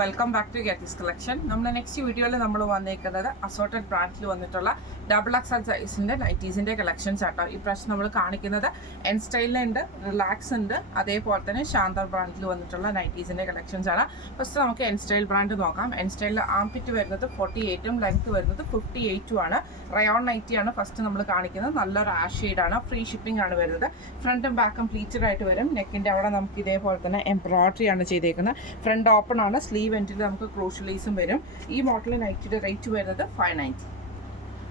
Welcome back to Getty's collection. നമ്മുടെ next വീഡിയോയിൽ നമ്മൾ വന്നിരിക്കുന്നത് അസോർട്ടഡ് ബ്രാൻഡിൽ വന്നിട്ടുള്ള ഡബിൾ എക്സൽ സൈസിൻ്റെ നൈറ്റീസിൻ്റെ കളക്ഷൻസ് ആട്ടോ. ഈ പ്രാവശ്യം നമ്മൾ കാണിക്കുന്നത് എൻ സ്റ്റൈലിനുണ്ട്, റിലാക്സ് ഉണ്ട്, അതേപോലെ തന്നെ ശാന്തർ ബ്രാൻഡിൽ വന്നിട്ടുള്ള നൈറ്റീസിൻ്റെ കളക്ഷൻസ് ആണ്. ഫസ്റ്റ് നമുക്ക് എൻ സ്റ്റൈൽ ബ്രാൻഡ് നോക്കാം. എൻ സ്റ്റൈലിൽ ആംപിറ്റ് വരുന്നത് 48ഉം ലെങ്ത് വരുന്നത് 58ഉം ആണ്. റയോൺ നൈറ്റിയാണ് ഫസ്റ്റ് നമ്മൾ കാണിക്കുന്നത്. നല്ലൊരു ആഷ് ഷെയ്ഡാണ്. ഫ്രീ ഷിപ്പിംഗ് ആണ് വരുന്നത്. ഫ്രണ്ടും ബാക്കും പ്ലീറ്റഡ് ആയിട്ട് വരും. നെക്കിൻ്റെ അവിടെ നമുക്ക് ഇതേപോലെ തന്നെ എംബ്രോയിഡറി ആണ് ചെയ്തേക്കുന്നത്. ഫ്രണ്ട് ഓപ്പൺ ആണ്. സ്ലീവ് എൻഡിൽ നമുക്ക് ക്രോഷ്യലൈസും വരും. ഈ മോഡൽ നൈറ്റിയുടെ റേറ്റ് വരുന്നത് 590.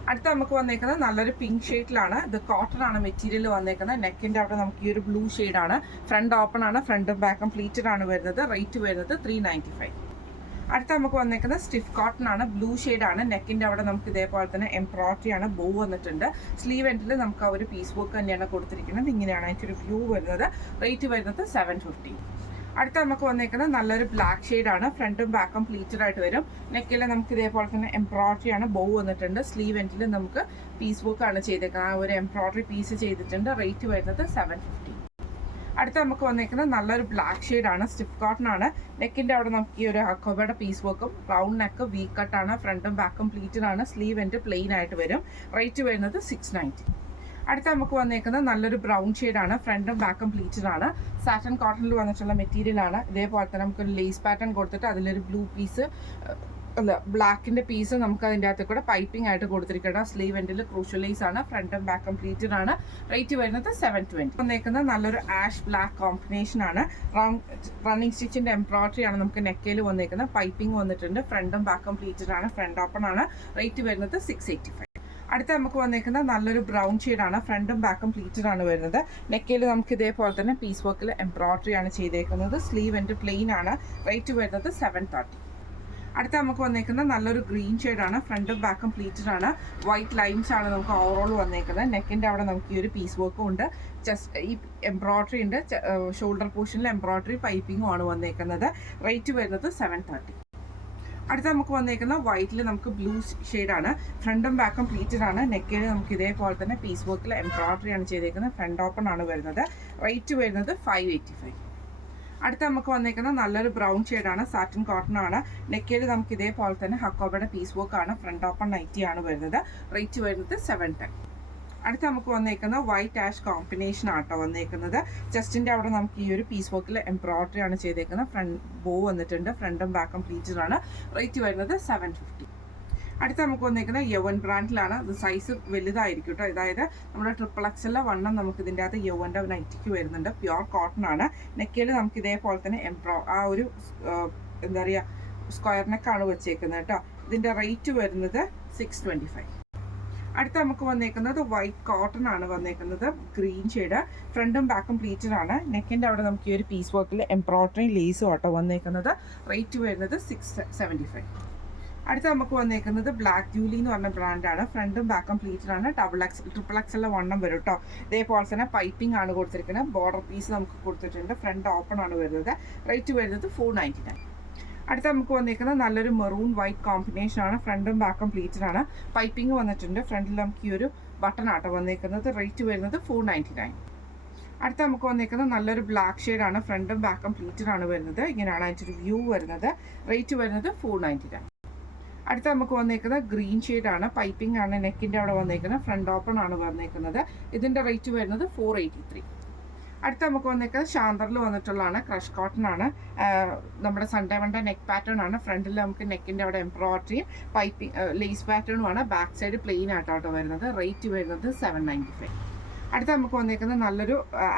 അടുത്ത നമുക്ക് വന്നേക്കുന്നത് നല്ലൊരു പിങ്ക് ഷെയ്ഡിലാണ്. ഇത് കോട്ടൺ ആണ് മെറ്റീരിയൽ വന്നേക്കുന്നത്. നെക്കിൻ്റെ അവിടെ നമുക്ക് ഈ ഒരു ബ്ലൂ ഷെയ്ഡാണ്. ഫ്രണ്ട് ഓപ്പൺ ആണ്. ഫ്രണ്ടും ബാക്കും പ്ലീറ്റഡ് ആണ് വരുന്നത്. റേറ്റ് വരുന്നത് 395. അടുത്ത നമുക്ക് വന്നേക്കുന്നത് സ്റ്റിഫ് കോട്ടൺ ആണ്. ബ്ലൂ ഷെയ്ഡാണ്. നെക്കിൻ്റെ അവിടെ നമുക്ക് ഇതേപോലെ തന്നെ എംബ്രോയിഡറി ആണ്. ബോ വന്നിട്ടുണ്ട്. സ്ലീവ് എൻഡിൽ നമുക്ക് ആ ഒരു പീസ് വർക്ക് തന്നെയാണ് കൊടുത്തിരിക്കുന്നത്. ഇങ്ങനെയാണ് അതിൻ്റെ ഒരു വ്യൂ വരുന്നത്. റേറ്റ് വരുന്നത് 750. അടുത്ത നമുക്ക് വന്നേക്കുന്നത് നല്ലൊരു ബ്ലാക്ക് ഷെയ്ഡാണ്. ഫ്രണ്ടും ബാക്കും പ്ലീറ്റഡ് ആയിട്ട് വരും. നെക്കിൽ നമുക്ക് ഇതേപോലെ തന്നെ എംബ്രോയിഡറി ആണ്. ബോ വന്നിട്ടുണ്ട്. സ്ലീവ് എൻഡിൽ നമുക്ക് പീസ് വർക്ക് ആണ് ചെയ്തേക്കുന്നത്. ആ ഒരു എംബ്രോയിഡറി പീസ് ചെയ്തിട്ടുണ്ട്. റേറ്റ് വരുന്നത് 750. അടുത്ത നമുക്ക് വന്നേക്കുന്നത് നല്ലൊരു ബ്ലാക്ക് ഷെയ്ഡാണ്. സ്റ്റിഫ് കോട്ടൺ ആണ്. നെക്കിൻ്റെ അവിടെ നമുക്ക് ഈ ഒരു അക്കോബയുടെ പീസ് വർക്കും റൗണ്ട് നെക്ക് വി കട്ടാണ്. ഫ്രണ്ടും ബാക്കും പ്ലീറ്റഡ് ആണ്. സ്ലീവ് എൻഡ് പ്ലെയിൻ ആയിട്ട് വരും. റേറ്റ് വരുന്നത് 690. അടുത്ത നമുക്ക് വന്നേക്കുന്നത് നല്ലൊരു ബ്രൗൺ ഷെയ്ഡാണ്. ഫ്രണ്ടും ബാക്കും പ്ലീറ്റഡ് ആണ്. സാറ്റൻ കോട്ടണിൽ വന്നിട്ടുള്ള മെറ്റീരിയൽ ആണ്. ഇതേപോലെ തന്നെ നമുക്കൊരു ലേസ് പാറ്റേൺ കൊടുത്തിട്ട് അതിലൊരു ബ്ലൂ പീസ് ബ്ലാക്കിൻ്റെ പീസ് നമുക്ക് അതിൻ്റെ അകത്ത് കൂടെ പൈപ്പിംഗ് ആയിട്ട് കൊടുത്തിരിക്കണം. സ്ലീവ് എൻഡിൽ ക്രൂഷ്യൽ ലേസ് ആണ്. ഫ്രണ്ടും ബാക്കും പ്ലീറ്റഡ് ആണ്. റേറ്റ് വരുന്നത് 720. വന്നേക്കുന്നത് നല്ലൊരു ആഷ് ബ്ലാക്ക് കോമ്പിനേഷൻ ആണ്. റണ്ണിങ് സ്റ്റിച്ചിൻ്റെ എംബ്രോയിഡറി ആണ് നമുക്ക് നെക്കയിൽ വന്നേക്കുന്നത്. പൈപ്പിംഗ് വന്നിട്ടുണ്ട്. ഫ്രണ്ടും ബാക്കും പ്ലീറ്റഡ് ആണ്. ഫ്രണ്ട് ഓപ്പൺ ആണ്. റേറ്റ് വരുന്നത് 685. അടുത്ത നമുക്ക് വന്നേക്കുന്നത് നല്ലൊരു ബ്രൗൺ ഷെയ്ഡാണ്. ഫ്രണ്ടും ബാക്കും പ്ലീറ്റഡ് ആണ് വരുന്നത്. നെക്കയിൽ നമുക്ക് ഇതേപോലെ തന്നെ പീസ് വർക്കിൽ എംബ്രോയിഡറി ആണ് ചെയ്തേക്കുന്നത്. സ്ലീവ് എൻഡ് പ്ലെയിൻ ആണ്. റേറ്റ് വരുന്നത് 730. അടുത്ത നമുക്ക് വന്നേക്കുന്നത് നല്ലൊരു ഗ്രീൻ ഷെയ്ഡാണ്. ഫ്രണ്ടും ബാക്കും പ്ലീറ്റഡ് ആണ്. വൈറ്റ് ലൈൻസ് ആണ് നമുക്ക് ഓവറോൾ വന്നേക്കുന്നത്. നെക്കിൻ്റെ അവിടെ നമുക്ക് ഈ ഒരു പീസ് വർക്കും ഉണ്ട്. ചെസ്റ്റ് ഈ എംബ്രോയിഡറി ഉണ്ട്. ഷോൾഡർ പോർഷനിൽ എംബ്രോയിഡറി പൈപ്പിങ്ങും ആണ് വന്നേക്കുന്നത്. റേറ്റ് വരുന്നത് 730. അടുത്ത നമുക്ക് വന്നേക്കുന്ന വൈറ്റിൽ നമുക്ക് ബ്ലൂ ഷെയ്ഡാണ്. ഫ്രണ്ടും ബാക്കും പ്ലീറ്റഡ് ആണ്. നെക്കിൽ നമുക്ക് ഇതേപോലെ തന്നെ പീസ് വർക്കിൽ എംബ്രോയിഡറി ആണ് ചെയ്തേക്കുന്നത്. ഫ്രണ്ട് ഓപ്പൺ ആണ് വരുന്നത്. റേറ്റ് വരുന്നത് 585. അടുത്ത നമുക്ക് വന്നേക്കുന്ന നല്ലൊരു ബ്രൗൺ ഷെയ്ഡാണ്. സാറ്റിൻ കോട്ടൺ ആണ്. നെക്കിൽ നമുക്ക് ഇതേപോലെ തന്നെ ഹക്കോബയുടെ പീസ് വർക്ക് ആണ്. ഫ്രണ്ട് ഓപ്പൺ നൈറ്റി ആണ് വരുന്നത്. റേറ്റ് വരുന്നത് 710. അടുത്ത നമുക്ക് വന്നേക്കുന്ന വൈറ്റ് ആഷ് കോമ്പിനേഷൻ ആട്ടോ വന്നേക്കുന്നത്. ചെസ്റ്റിൻ്റെ അവിടെ നമുക്ക് ഈ ഒരു പീസ് വർക്കിൽ എംബ്രോയിഡറി ആണ് ചെയ്തേക്കുന്നത്. ഫ്രണ്ട് ബോ വന്നിട്ടുണ്ട്. ഫ്രണ്ടും ബാക്കും പ്ലീറ്റഡ് ആണ്. റേറ്റ് വരുന്നത് 750. അടുത്ത നമുക്ക് വന്നേക്കുന്നത് യവൻ ബ്രാൻഡിലാണ്. ഇത് സൈസ് വലുതായിരിക്കും കേട്ടോ. അതായത് നമ്മുടെ XXL വണ്ണം നമുക്ക് ഇതിൻ്റെ അകത്ത് യവൻ്റെ നൈറ്റിക്ക് വരുന്നുണ്ട്. പ്യുവർ കോട്ടൺ ആണ്. നെക്കിൽ നമുക്ക് ഇതേപോലെ തന്നെ ആ ഒരു എന്താ പറയുക സ്ക്വയർ നെക്കാണ് വെച്ചേക്കുന്നത് കേട്ടോ. ഇതിൻ്റെ റേറ്റ് വരുന്നത് 625. അടുത്ത നമുക്ക് വന്നേക്കുന്നത് വൈറ്റ് കോട്ടൺ ആണ് വന്നേക്കുന്നത്. Green shade. ഫ്രണ്ടും ബാക്കും പ്ലീറ്റഡ് ആണ്. നെക്കിൻ്റെ അവിടെ നമുക്ക് ഈ ഒരു പീസ് വർക്കിൽ എംബ്രോയിഡറി ലേസും ആട്ടോ വന്നേക്കുന്നത്. റേറ്റ് വരുന്നത് 675. അടുത്ത നമുക്ക് വന്നേക്കുന്നത് ബ്ലാക്ക് ജൂലി എന്ന് പറഞ്ഞ ബ്രാൻഡാണ്. ഫ്രണ്ടും ബാക്കും പ്ലീറ്റഡ് ആണ്. XXL വണ്ണം വരും കേട്ടോ. ഇതേപോലെ തന്നെ പൈപ്പിംഗ് ആണ് കൊടുത്തിരിക്കുന്നത്. ബോർഡർ പീസ് നമുക്ക് കൊടുത്തിട്ടുണ്ട്. ഫ്രണ്ട് ഓപ്പൺ ആണ് വരുന്നത്. റേറ്റ് വരുന്നത് 499. അടുത്ത നമുക്ക് വന്നേക്കുന്നത് നല്ലൊരു മെറൂൺ വൈറ്റ് കോമ്പിനേഷൻ ആണ്. ഫ്രണ്ടും ബാക്കും പ്ലീറ്റഡ് ആണ്. പൈപ്പിംഗ് വന്നിട്ടുണ്ട്. ഫ്രണ്ടിൽ നമുക്ക് ഈ ഒരു ബട്ടൺ ആട്ടോ വന്നേക്കുന്നത്. റേറ്റ് വരുന്നത് 499. അടുത്ത നമുക്ക് വന്നേക്കുന്നത് നല്ലൊരു ബ്ലാക്ക് ഷെയ്ഡാണ്. ഫ്രണ്ടും ബാക്കും പ്ലീറ്റഡ് ആണ് വരുന്നത്. ഇങ്ങനെയാണ് അതിൻ്റെ ഒരു വ്യൂ വരുന്നത്. റേറ്റ് വരുന്നത് 499. അടുത്ത നമുക്ക് വന്നേക്കുന്നത് ഗ്രീൻ ഷെയ്ഡാണ്. പൈപ്പിംഗ് ആണ്. നെക്കിൻ്റെ അവിടെ വന്നേക്കുന്നത്. ഫ്രണ്ട് ഓപ്പൺ ആണ് വന്നേക്കുന്നത്. ഇതിൻ്റെ റേറ്റ് വരുന്നത് 483. അടുത്ത നമുക്ക് വന്നേക്കുന്നത് ശാന്തറിൽ വന്നിട്ടുള്ളതാണ്. ക്രഷ് കോട്ടൺ ആണ്. നമ്മുടെ സൺഡേമണ്ട നെക്ക് പാറ്റേൺ ആണ്. ഫ്രണ്ടിൽ നമുക്ക് നെക്കിൻ്റെ അവിടെ എംബ്രോയിഡറിയും പൈപ്പിംഗ് ലേസ് പാറ്റേണും ആണ്. ബാക്ക് സൈഡ് പ്ലെയിൻ ആയിട്ടോ വരുന്നത്. റേറ്റ് വരുന്നത് 795. അടുത്ത നമുക്ക് വന്നേക്കുന്നത് നല്ലൊരു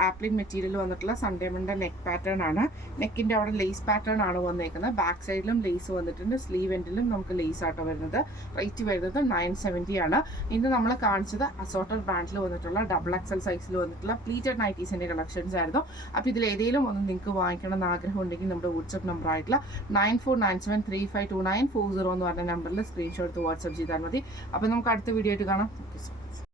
ആപ്ലിൻ മെറ്റീരിയൽ വന്നിട്ടുള്ള സൺഡേമണ്ട നെക്ക് പാറ്റേൺ ആണ്. നെക്കിൻ്റെ അവിടെ ലേസ് പാറ്റേൺ ആണ് വന്നേക്കുന്നത്. ബാക്ക് സൈഡിലും ലേസ് വന്നിട്ടുണ്ട്. സ്ലീവ് എൻഡിലും നമുക്ക് ലേസ് ആട്ടോ വരുന്നത്. റേറ്റ് വരുന്നത് 970 ആണ്. ഇന്ന് നമ്മൾ കാണിച്ചത് അസോർട്ടഡ് ബ്രാൻഡിൽ വന്നിട്ടുള്ള XXL സൈസിൽ വന്നിട്ടുള്ള പ്ലീറ്റഡ് നൈറ്റീസിൻ്റെ കളക്ഷൻസ് ആയിരുന്നു. അപ്പോൾ ഇതിൽ ഏതെങ്കിലും ഒന്ന് നിങ്ങൾക്ക് വാങ്ങിക്കണം എന്ന് ആഗ്രഹം ഉണ്ടെങ്കിൽ നമ്മുടെ വാട്സപ്പ് നമ്പർ ആയിട്ടുള്ള 9497352940 എന്ന് പറഞ്ഞ നമ്പറിൽ സ്ക്രീൻഷോട്ട് വാട്സപ്പ് ചെയ്താൽ മതി. അപ്പോൾ നമുക്ക് അടുത്ത വീഡിയോ ആയിട്ട് കാണാം. Okay sir.